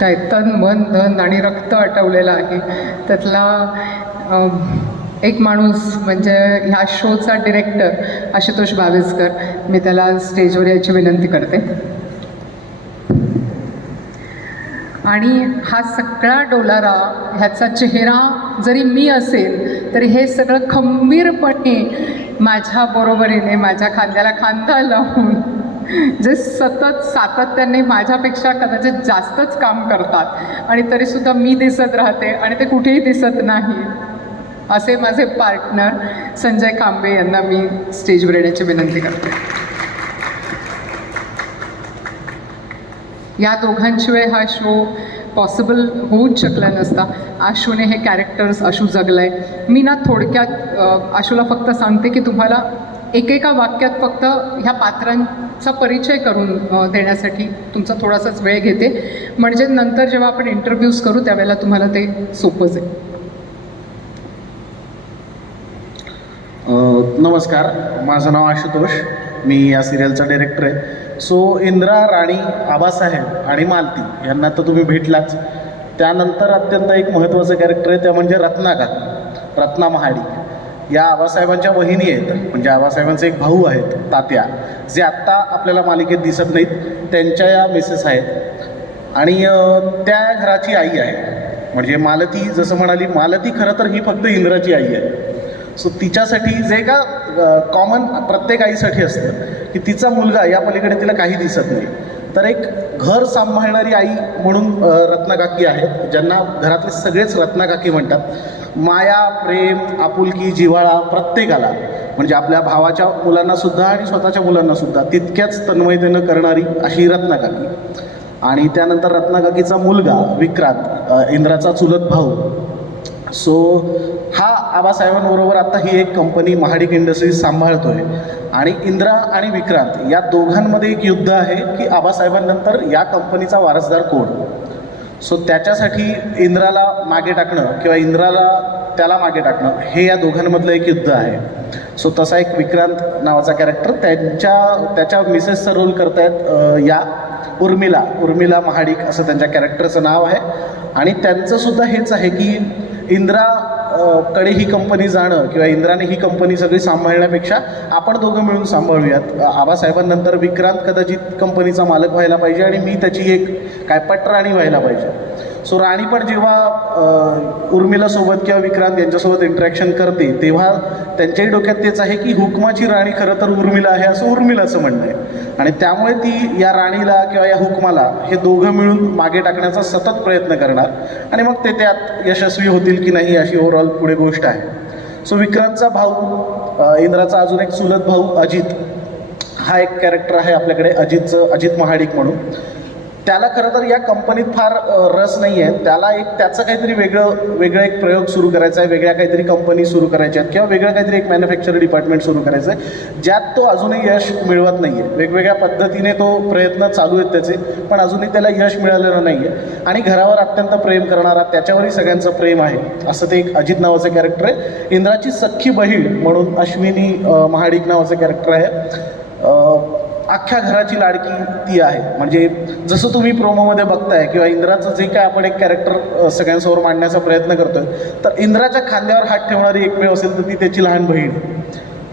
काय तन मन धन आणि रक्त आटवलेलं आहे. त्यातला एक माणूस म्हणजे ह्या शोचा डिरेक्टर आशुतोष बावेसकर मी त्याला स्टेजवर यायची विनंती करते. आणि हा सगळा डोलारा ह्याचा चेहरा जरी मी असेल तरी हे सगळं खंबीरपणे माझ्या बरोबरीने माझ्या खांद्याला खांदा लावून जे सतत सातत्याने माझ्यापेक्षा कदाचित जास्तच काम करतात आणि तरीसुद्धा मी दिसत राहते आणि ते कुठेही दिसत नाही असे माझे पार्टनर संजय कांबे यांना मी स्टेजवर येण्याची विनंती करते. या दोघांशिवाय हा शो पॉसिबल होऊच शकला नसता. आशूने हे कॅरेक्टर्स आशू जगलं आहे मी ना थोडक्यात अ, आशूला फक्त सांगते की तुम्हाला एकेका वाक्यात फक्त ह्या पात्रांचा परिचय करून देण्यासाठी तुमचा थोडासाच वेळ घेते. म्हणजे नंतर जेव्हा आपण इंटरव्ह्यूज करू त्यावेळेला तुम्हाला ते सोपं जाईल. नमस्कार. माझं नाव आशुतोष. मी या सिरियलचा डिरेक्टर आहे. सो इंद्रा राणी आबासाहेब आणि मालती यांना तर तुम्ही भेटलाच. त्यानंतर अत्यंत एक महत्त्वाचं कॅरेक्टर आहे त्या म्हणजे रत्नाका रत्ना महाडी या आबासाहेबांच्या वहिनी आहेत. म्हणजे आबासाहेबांचे एक भाऊ आहेत तात्या. जे आत्ता आपल्याला मालिकेत दिसत नाहीत. त्यांच्या या मिसेस आहेत. आणि त्या घराची आई आहे. म्हणजे मालती जसं म्हणाली मालती खरं तर ही फक्त इंद्राची आई आहे. सो तिच्यासाठी जे का कॉमन प्रत्येक आईसाठी असतं की तिचा मुलगा या पलीकडे तिला काही दिसत नाही. तर एक घर सांभाळणारी आई म्हणून रत्नाकाकी आहेत ज्यांना घरातले सगळेच रत्नाकाकी म्हणतात. माया प्रेम आपुलकी जिव्हाळा प्रत्येकाला म्हणजे आपल्या भावाच्या मुलांनासुद्धा आणि स्वतःच्या मुलांनासुद्धा तितक्याच तन्मयतेनं करणारी अशी रत्नाकाकी आणि त्यानंतर रत्नाकाकीचा मुलगा विक्रांत इंद्राचा चुलत भाऊ. सो हा आबासाहेबांबरोबर आता ही एक कंपनी महाडिक इंडस्ट्रीज सांभाळतोय. आणि इंद्रा आणि विक्रांत या दोघांमध्ये एक युद्ध आहे की आबासाहेबांनंतर या कंपनीचा वारसदार कोण? सो त्याच्यासाठी इंद्राला मागे टाकणं किंवा इंद्राला त्याला मागे टाकणं. हे या दोघांमधलं एक युद्ध आहे. सो तसा एक विक्रांत नावाचा कॅरेक्टर त्यांच्या त्याच्या मिसेसचा रोल करतायत आहेत या उर्मिला. उर्मिला महाडिक असं त्यांच्या कॅरेक्टरचं नाव आहे. आणि त्यांचंसुद्धा हेच आहे की इंद्रा कडे ही कंपनी जाणं किंवा इंद्राने ही कंपनी सगळी सांभाळण्यापेक्षा आपण दोघं मिळून सांभाळूयात. आबासाहेबांनंतर विक्रांत कदाचित कंपनीचा मालक व्हायला पाहिजे आणि मी त्याची एक काय पटराणी व्हायला पाहिजे. सो राणी पण जेव्हा उर्मिलासोबत किंवा विक्रांत यांच्यासोबत इंटरॅक्शन करते तेव्हा त्यांच्याही डोक्यात तेच आहे की हुकमाची राणी खरं तर उर्मिला आहे असं उर्मिलाचं म्हणणं आहे. आणि त्यामुळे ती या राणीला किंवा या हुकमाला हे दोघं मिळून मागे टाकण्याचा सतत प्रयत्न करणार. आणि मग ते त्यात यशस्वी होतील की नाही अशी ओव्हरऑल पुढे गोष्ट आहे. सो विक्रांतचा भाऊ इंद्राचा अजून एक चुलत भाऊ अजित. हा एक कॅरेक्टर आहे आपल्याकडे अजितचं अजित महाडिक म्हणून. त्याला खरं तर या कंपनीत फार रस नाही आहे त्याला एक त्याचं काहीतरी वेगळं वेगळं एक प्रयोग सुरू करायचा आहे वेगळ्या काहीतरी कंपनी सुरू करायच्या आहेत किंवा वेगळं काहीतरी एक मॅन्युफॅक्चर डिपार्टमेंट सुरू करायचं आहे ज्यात तो अजूनही यश मिळवत नाही आहे वेगवेगळ्या पद्धतीने तो प्रयत्न चालू आहेत त्याचे पण अजूनही त्याला यश मिळालेलं नाही आहे आणि घरावर अत्यंत प्रेम करणारा त्याच्यावरही सगळ्यांचं प्रेम आहे असं ते एक अजित नावाचं कॅरेक्टर आहे. इंद्राची सख्खी बहीण म्हणून अश्विनी महाडिक नावाचं कॅरेक्टर आहे. अख्ख्या घराची लाडकी ती आहे. म्हणजे जसं तुम्ही प्रोमोमध्ये बघताय किंवा इंद्राचं जे काय आपण एक कॅरेक्टर सगळ्यांसमोर मांडण्याचा प्रयत्न करतोय तर इंद्राच्या खांद्यावर हात ठेवणारी एकमेव असेल तर ती त्याची लहान बहीण.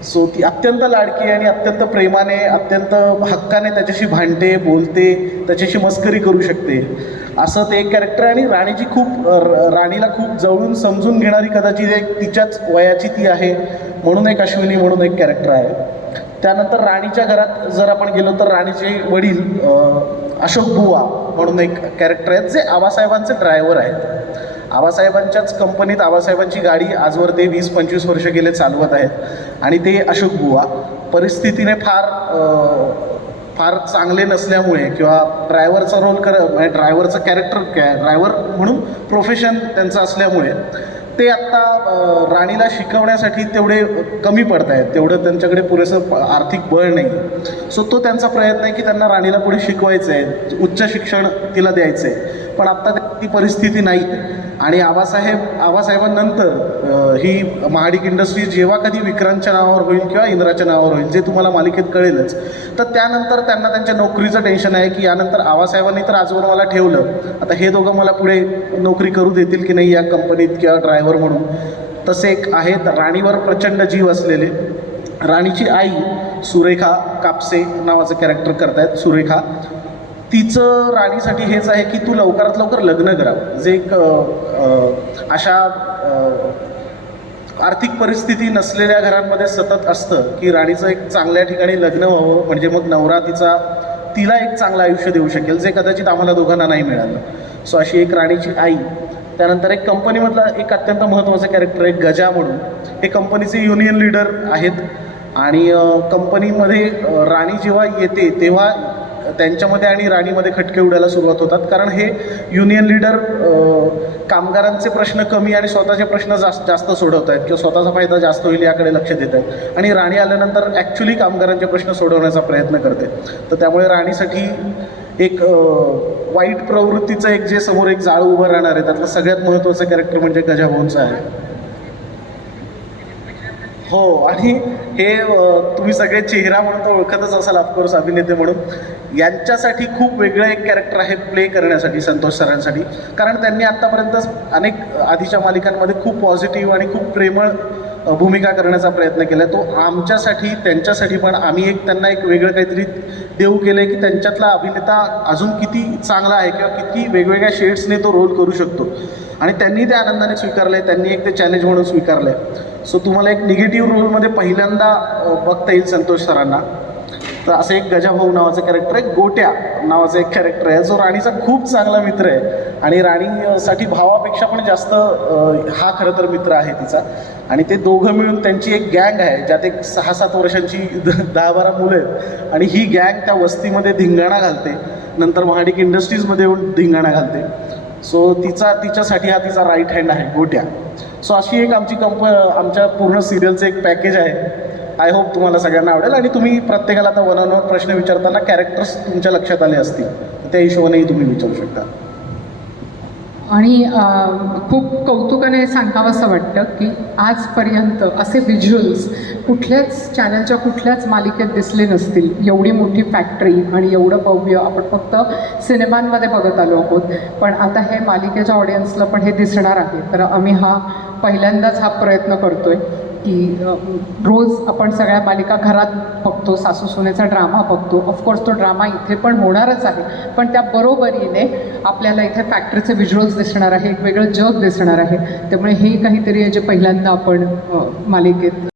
सो ती अत्यंत लाडकी आणि अत्यंत प्रेमाने अत्यंत हक्काने त्याच्याशी भांडते बोलते त्याच्याशी मस्करी करू शकते. असं ते एक कॅरेक्टर आणि राणीची खूप र- राणीला खूप जवळून समजून घेणारी कदाचित एक तिच्याच वयाची ती आहे म्हणून एक अश्विनी म्हणून एक कॅरेक्टर आहे. त्यानंतर राणीच्या घरात जर आपण गेलो तर राणीचे वडील अशोक बुवा म्हणून एक कॅरेक्टर आहेत जे आबासाहेबांचे ड्रायव्हर आहेत. आबासाहेबांच्याच कंपनीत आबासाहेबांची गाडी आजवर ते वीस पंचवीस वर्ष गेले चालवत आहेत. आणि ते अशोक बुवा परिस्थितीने फार फार चांगले नसल्यामुळे किंवा ड्रायव्हरचा रोल कर म्हणजे ड्रायव्हरचं कॅरेक्टर कॅ ड्रायव्हर म्हणून प्रोफेशन त्यांचं असल्यामुळे ते आत्ता राणीला शिकवण्यासाठी तेवढे कमी पडत आहेत तेवढं त्यांच्याकडे पुरेसं आर्थिक बळ नाही. सो तो त्यांचा प्रयत्न आहे की त्यांना राणीला पुढे शिकवायचं आहे उच्च शिक्षण तिला द्यायचं आहे पण आत्ता ती परिस्थिती नाही. आणि आबासाहेब आबासाहेबांनंतर ही महाडिक इंडस्ट्री जेव्हा कधी विक्रांतच्या नावावर होईल किंवा इंद्राच्या नावावर होईल जे तुम्हाला मालिकेत कळेलच तर त्यानंतर त्यांना त्यांच्या नोकरीचं टेन्शन आहे की यानंतर आबासाहेबांनी तर आजवर मला ठेवलं. आता हे दोघं मला पुढे नोकरी करू देतील की नाही या कंपनीत किंवा ड्रायव्हर म्हणून. तसे एक आहेत राणीवर प्रचंड जीव असलेले. राणीची आई सुरेखा कापसे नावाचं कॅरेक्टर करतायत सुरेखा. तिचं राणीसाठी हेच आहे की तू लवकरात लवकर लग्न करा. जे एक अशा आर्थिक परिस्थिती नसलेल्या घरांमध्ये सतत असतं की राणीचं एक चांगल्या ठिकाणी लग्न व्हावं म्हणजे मग नवरा तिचा तिला एक चांगलं आयुष्य देऊ शकेल जे कदाचित आम्हाला दोघांना नाही मिळालं. सो अशी एक राणीची आई. त्यानंतर एक कंपनीमधला एक अत्यंत महत्त्वाचं कॅरेक्टर एक गजा म्हणून. हे कंपनीचे युनियन लीडर आहेत. आणि कंपनीमध्ये राणी जेव्हा येते तेव्हा त्यांच्यामध्ये आणि राणीमध्ये खटके उडायला सुरुवात होतात. कारण हे युनियन लीडर कामगारांचे प्रश्न कमी आणि स्वतःचे प्रश्न जास्त जास्त सोडवत आहेत किंवा स्वतःचा फायदा जास्त होईल याकडे लक्ष देत आहेत. आणि राणी आल्यानंतर ॲक्च्युली कामगारांचे प्रश्न सोडवण्याचा प्रयत्न करते. तर त्यामुळे राणीसाठी एक वाईट प्रवृत्तीचं एक जे समोर एक जाळं उभं राहणार आहे त्यातलं सगळ्यात महत्त्वाचं कॅरेक्टर म्हणजे गजाभाऊंचं आहे. हो आणि हे तुम्ही सगळे चेहरा म्हणून तर ओळखतच असाल ऑफकोर्स अभिनेते म्हणून. यांच्यासाठी खूप वेगळं एक कॅरेक्टर आहे प्ले करण्यासाठी संतोष सरांसाठी. कारण त्यांनी आत्तापर्यंत अनेक आधीच्या मालिकांमध्ये खूप पॉझिटिव्ह आणि खूप प्रेमळ भूमिका करण्याचा प्रयत्न केला. तो आमच्यासाठी त्यांच्यासाठी पण आम्ही एक त्यांना एक वेगळं काहीतरी देऊ केलं आहे की त्यांच्यातला अभिनेता अजून किती चांगला आहे किंवा किती वेगवेगळ्या शेड्सने तो रोल करू शकतो. आणि त्यांनी ते आनंदाने स्वीकारलं आहे त्यांनी एक ते चॅलेंज म्हणून स्वीकारलं आहे सो तुम्हाला एक निगेटिव्ह रोलमध्ये पहिल्यांदा बघता येईल संतोष सरांना. तर असं एक गजाभाऊ नावाचं कॅरेक्टर आहे. गोट्या नावाचं एक कॅरेक्टर आहे. जो राणीचा खूप चांगला मित्र आहे. आणि राणीसाठी भावापेक्षा पण जास्त हा खरं तर मित्र आहे तिचा. आणि ते दोघं मिळून त्यांची एक गँग आहे ज्यात एक सहा सात वर्षांची दहा बारा मुलं आहेत. आणि ही गँग त्या वस्तीमध्ये धिंगाणा घालते. नंतर महाडिक इंडस्ट्रीजमध्ये येऊन धिंगाणा घालते. सो तिचा तिच्यासाठी हा तिचा राईट हँड आहे गोट्या. सो अशी एक आमची कंप आमच्या पूर्ण सिरियलचं एक पॅकेज आहे. आय होप तुम्हाला सगळ्यांना आवडेल. आणि तुम्ही प्रत्येकाला आता वन ऑन वन प्रश्न विचारताना कॅरेक्टर्स तुमच्या लक्षात आले असतील. त्या हिशोबानेही तुम्ही विचारू शकता. आणि खूप कौतुकाने हे सांगावंसं वाटतं की आजपर्यंत असे व्हिज्युअल्स कुठल्याच चॅनलच्या कुठल्याच मालिकेत दिसले नसतील. एवढी मोठी फॅक्टरी आणि एवढं भव्य. आपण फक्त सिनेमांमध्ये बघत आलो आहोत. पण आता हे मालिकेच्या ऑडियन्सला पण हे दिसणार आहे. तर आम्ही हा पहिल्यांदाच हा प्रयत्न करतो आहे की रोज आपण सगळ्या मालिका घरात बघतो सासू सुनेचा ड्रामा बघतो. ऑफकोर्स तो ड्रामा इथे पण होणारच आहे. पण त्या बरोबरीने आपल्याला इथे फॅक्टरीचे व्हिज्युअल्स दिसणार आहे एक वेगळं जग दिसणार आहे. त्यामुळे हे काहीतरी आहे जे पहिल्यांदा आपण मालिकेत